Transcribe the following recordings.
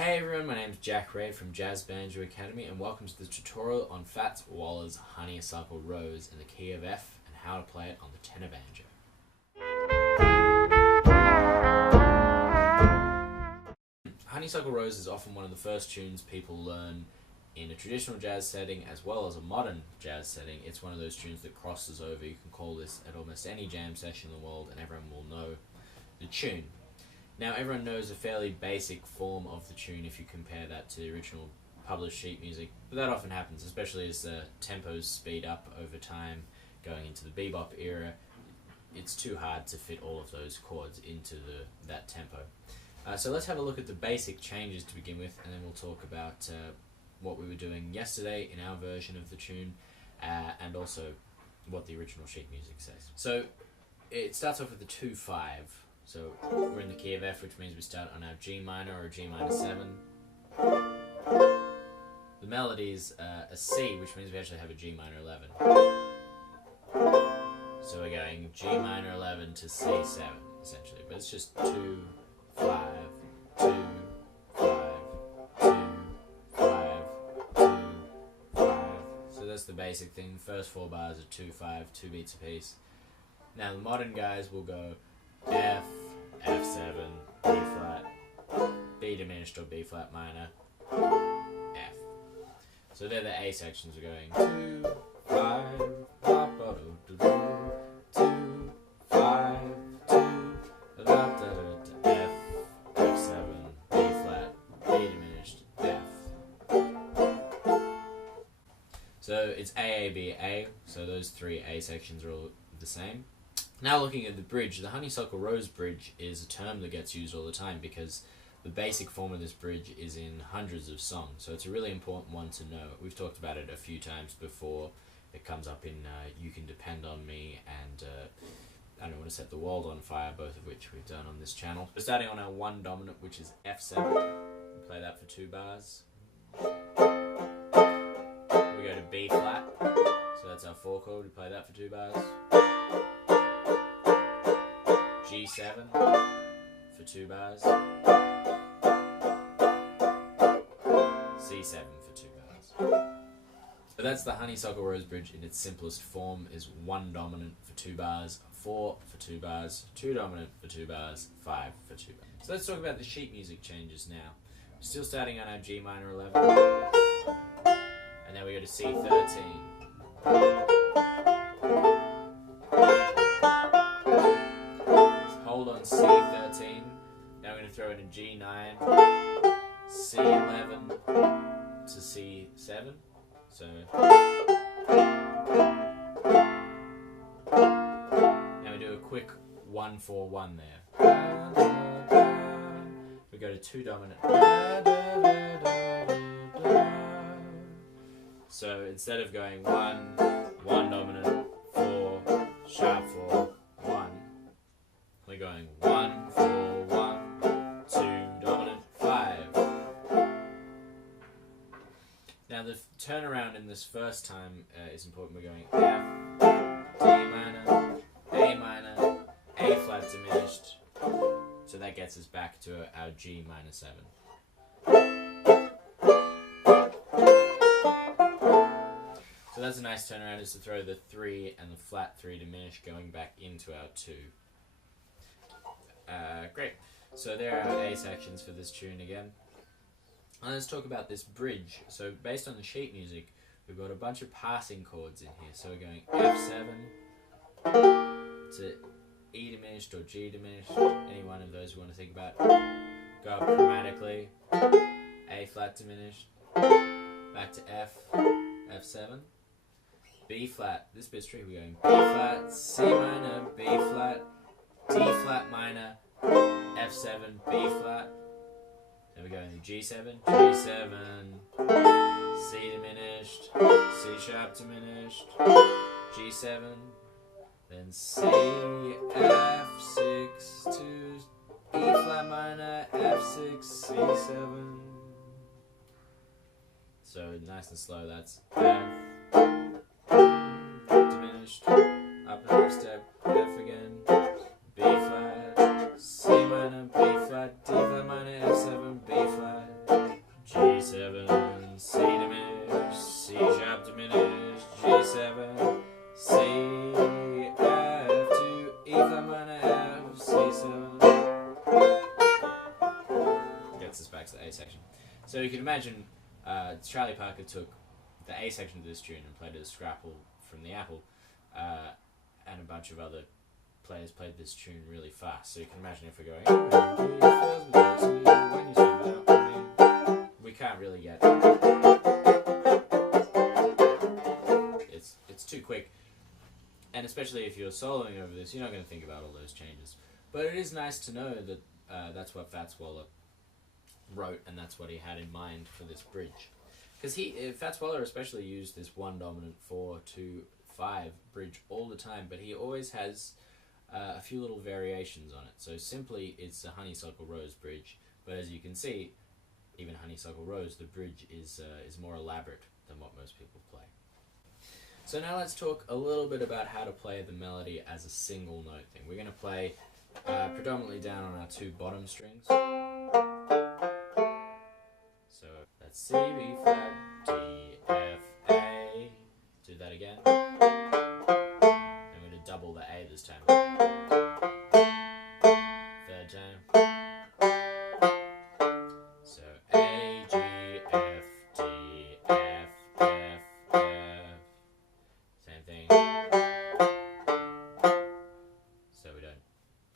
Hey everyone, my name is Jack Ray from Jazz Banjo Academy and welcome to the tutorial on Fats Waller's Honeysuckle Rose in the key of F and how to play it on the tenor banjo. Honeysuckle Rose is often one of the first tunes people learn in a traditional jazz setting as well as a modern jazz setting. It's one of those tunes that crosses over. You can call this at almost any jam session in the world and everyone will know the tune. Now everyone knows a fairly basic form of the tune if you compare that to the original published sheet music, but that often happens, especially as the tempos speed up over time going into the bebop era. It's too hard to fit all of those chords into that tempo. So let's have a look at the basic changes to begin with, and then we'll talk about what we were doing yesterday in our version of the tune, and also what the original sheet music says. So it starts off with the 2-5. So we're in the key of F, which means we start on our G minor or a G minor 7. The melody is a C, which means we actually have a G minor 11. So we're going G minor 11 to C7, essentially. But it's just 2, 5, 2, 5, 2, 5, 2, 5. So that's the basic thing. The first 4 bars are 2, 5, 2 beats apiece. Now the modern guys will go F, F7, B flat, B diminished or B flat minor, F. So they're the A sections. We're going 2, 5, 2, 5, 2, F, F7, B flat, B diminished, F. So it's A, A, B, A. So those 3 A sections are all the same. Now looking at the bridge, the Honeysuckle Rose bridge is a term that gets used all the time because the basic form of this bridge is in hundreds of songs, so it's a really important one to know. We've talked about it a few times before. It comes up in You Can Depend on Me and I Don't Want to Set the World on Fire, both of which we've done on this channel. We're starting on our 1 dominant, which is F7. We play that for 2 bars. We go to B flat, so that's our 4 chord. We play that for 2 bars. G7 for 2 bars, C7 for 2 bars. So that's the Honeysuckle Rose bridge in its simplest form, is 1 dominant for 2 bars, 4 for 2 bars, 2 dominant for 2 bars, 5 for 2 bars. So let's talk about the sheet music changes now. We're still starting on our G minor 11, and then we go to C13. Hold on C13, now we're going to throw in a G9, C11 to C7, so now we do a quick 1-4-1 there. We go to 2 dominant, so instead of going 1 dominant, 4, sharp 4, we're going 1, 4, 1, 2 dominant, 5. Now the turnaround in this first time is important. We're going F, D minor, A minor, A flat diminished. So that gets us back to our G minor 7. So that's a nice turnaround, is to throw the 3 and the flat 3 diminished going back into our 2. Great. So there are our A sections for this tune again. And let's talk about this bridge. So based on the sheet music, we've got a bunch of passing chords in here. So we're going F7 to E diminished or G diminished, any one of those we want to think about. Go up chromatically, A flat diminished, back to F, F7, B flat. This bit's tricky. We're going B flat, C minor, B flat, D flat minor, F7, B flat. Then we go into G7, G7, C diminished, C sharp diminished, G7, then C, F6 to E flat minor, F6, C7. So nice and slow, that's F, diminished, up another step, F again, B flat, C minor, B flat, D flat minor, F7, B flat, gets us back to the A section. So you can imagine Charlie Parker took the A section of this tune and played it as Scrapple from the Apple, and a bunch of other players played this tune really fast. So you can imagine if we're going, we can't really get it's too quick, and especially if you're soloing over this, you're not going to think about all those changes. But it is nice to know that that's what Fats Waller wrote, and that's what he had in mind for this bridge. Because Fats Waller especially used this 1 dominant 4-2-5 bridge all the time, but he always has a few little variations on it. So simply, it's a Honeysuckle Rose bridge, but as you can see, even Honeysuckle Rose, the bridge is more elaborate than what most people play. So now let's talk a little bit about how to play the melody as a single note thing. We're going to play predominantly down on our 2 bottom strings. So that's C, B flat, D, F, A. Do that again. I'm going to double the A this time. Third time. So A, G, F, D, F, F, F. Same thing. So we don't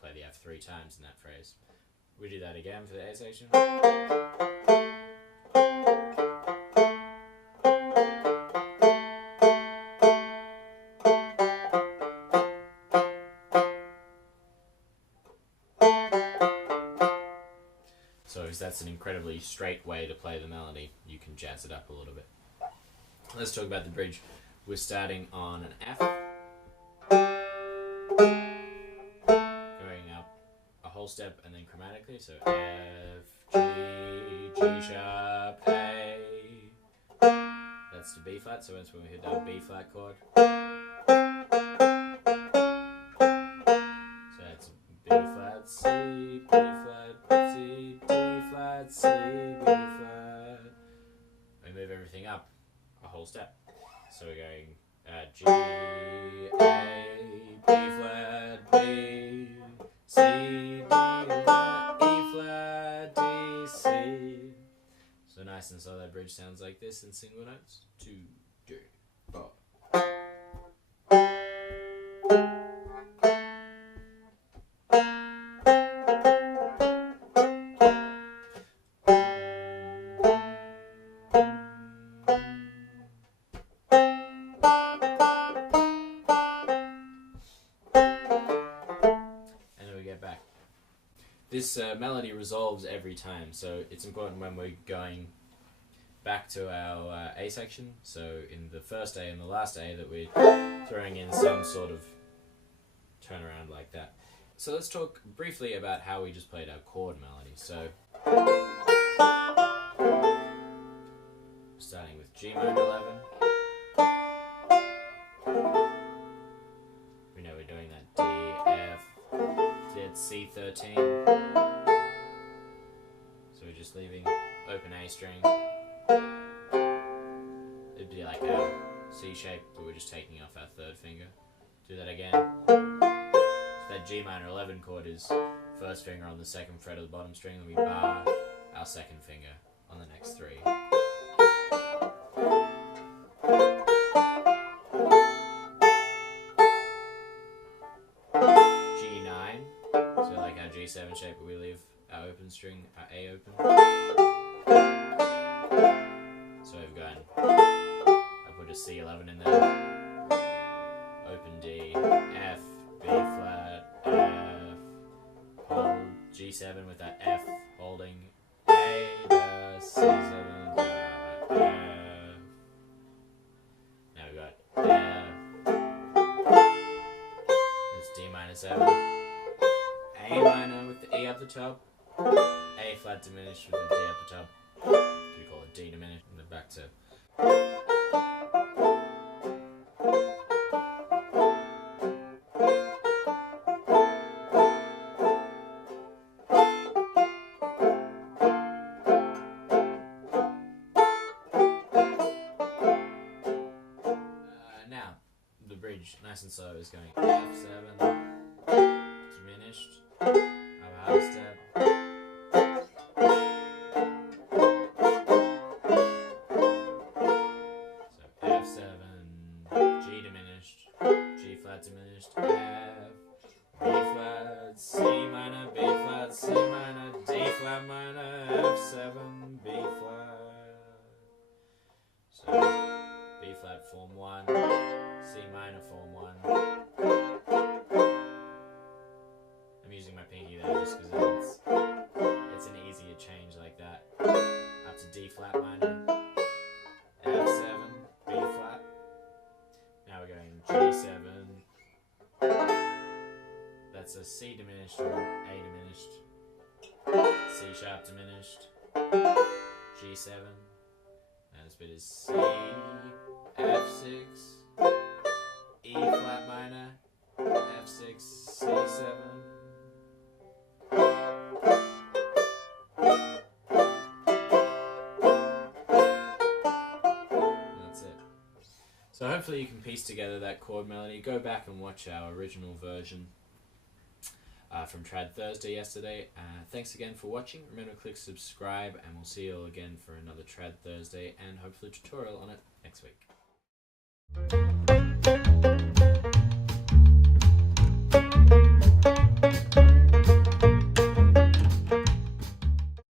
play the F 3 times in that phrase. We do that again for the A section. So if that's an incredibly straight way to play the melody, you can jazz it up a little bit. Let's talk about the bridge. We're starting on an F, going up a whole step and then chromatically, so F, G, G sharp, A. That's the B flat, so that's when we hit that B flat chord. So that's B flat, C, B flat, C, D flat, C, B flat. We move everything up a whole step. So we're going G, A, B flat, B, C, D flat, E flat, D, C. So nice and slow, that bridge sounds like this in single notes. 2, 3, 4. This melody resolves every time, so it's important when we're going back to our A section, so in the first A and the last A, that we're throwing in some sort of turnaround like that. So let's talk briefly about how we just played our chord melody. So starting with G minor 11. We know we're doing that D, F, that's C13. So we're just leaving open A string. It'd be like a C shape, but we're just taking off our 3rd finger. Do that again. So that G minor 11 chord is 1st finger on the 2nd fret of the bottom string, and we bar our 2nd finger on the next 3. G9, so like our G7 shape, but we leave our open string, our A open. So we've gone, I put a C11 in there, open D, F, B flat, F, hold G7 with that F, holding A, da, C7, da, F. Now we've got F, that's D minor 7, A minor with the E up the top, A flat diminished with the D up the top. We call it D diminished, and then back to. Now, the bridge, nice and slow, is going F7, diminished, up a half step, form 1, C minor form 1. I'm using my pinky there just because it's an easier change like that. Up to D flat minor, F7, B flat. Now we're going G7. That's a C diminished or A diminished. C sharp diminished. G7. Now this bit is C, F6, E flat minor, F6, C7. So hopefully you can piece together that chord melody. Go back and watch our original version from Trad Thursday yesterday. Thanks again for watching. Remember to click subscribe, and we'll see you all again for another Trad Thursday and hopefully a tutorial on it next week.